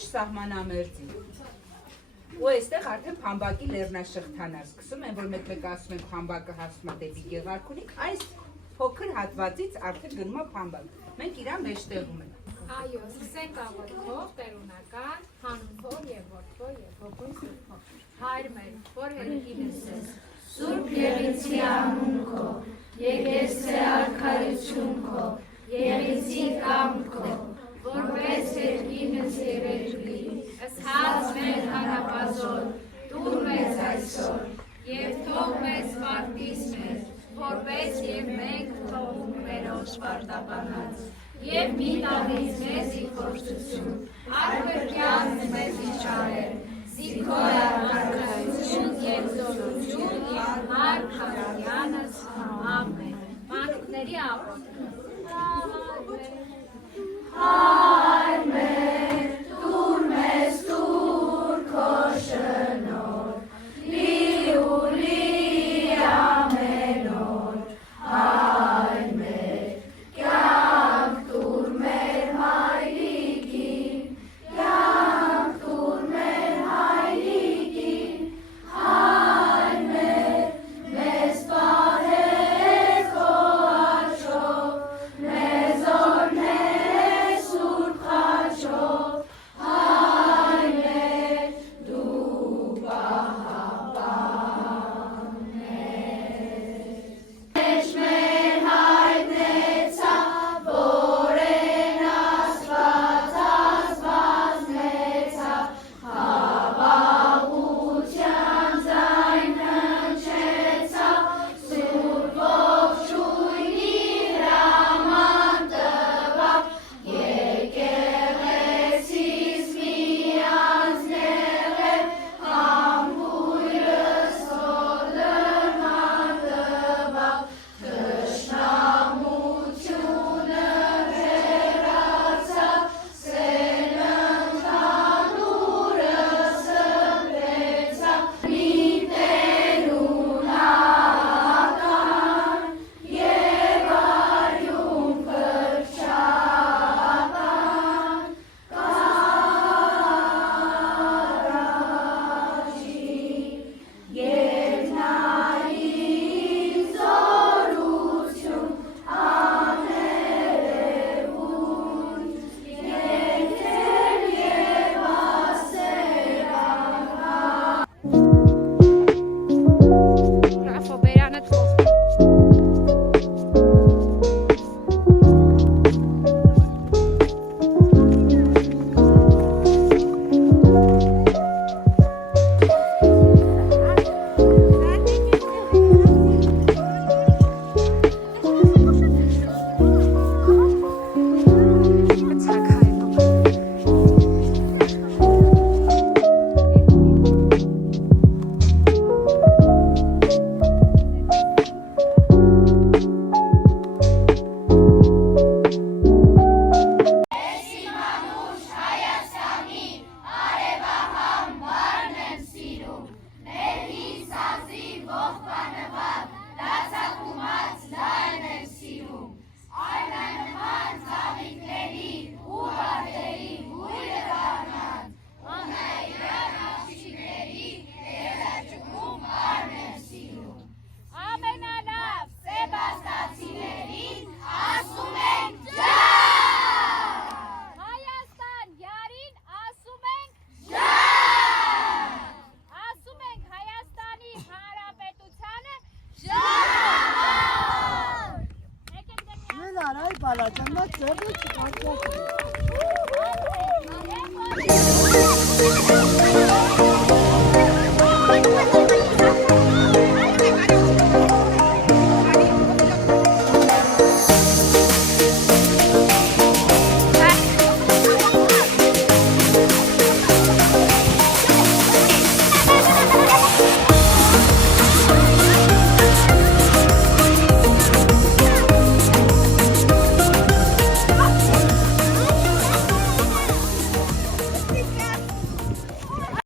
Մուշ սահմանամերձի։ Ու այստեղ արդեն Փամբակի լեռնաշղթան է սկսում են, որ մեկ ասում են Փամբակը հասնում է դեպի Գեղարքունիք, այս փոքր հատվածից արդեն գնում է Փամբակ։ Մենք իրան մեջտեղում ենք։ Այո, սկսենք աղոթքով, տերունական, հանունքով եւ որդվով եւ հոգուն սուրբով։ Հայր մեր, որ հերքինս ես, Սուրբ Եղեցի անունքով, եկեցե արքայություն քո, եղեցի կամք քո, որպես երկինս եւ երկրի, ըսած մեր հանապազոր, տուր մեզ այսօր, եւ թող մեզ սպարտիս մեզ, որպես եւ մենք թողում մերով սպարտաբանած, եւ մի տալիս մեզ ի կործություն, արքրկյան մեզ իջարել, Զիքոյ արքայություն եւ զորություն եւ մարդ քարյանս ամեն։ Մանուկների աղոթքը։ Հայր մեր, տուր մեզ տուր քո շնորհ, լի ու լի ամեն օր, հայր մեր, կյանք տուր մեր հայրիկին, կյանք տուր մեր հայրիկին, հայր մեր, մեզ պահես քո աչքով, մեզ օրհնես սուրբ խաչով, հայր մեր, դու պահապան ես։ Մեջ մեր հայտնեցա, որեն Աստված ազնեցա, խաղաղության ձայն հնչեցա, Սուրբ ողջույնի հրաման տվավ, եկեղեցիս մի անձնեղև, համբույրս որ լրման տվավ, թշնամությունը հեռացավ, սեն ընդհանուրը սրբեցավ, մի տերունական և արյուն փրկչական, կառաջին երկնային զորություն, աներևույթ, եկել և ասել Ռաֆո բերանը թող։ Սիմանուշ Հայաստանի արևահամ բառն եմ սիրում, ներհի սազի ողբանված, լացակումած լայն եմ սիրում, այնանման ծաղիկների ու վարդերի հույրը դառնած, օնայրան աղջիկների եզաճկում բառն եմ սիրում, ամենալավ սեբաստացիներին ասում ենք ջան, Հայաստան յարին ասում ենք ջան, ասում ենք Հայաստանի Հանրապետությանը ջան, եկեք դեմի Mən aray balacan, bax görürük ki, bax. ասում ենք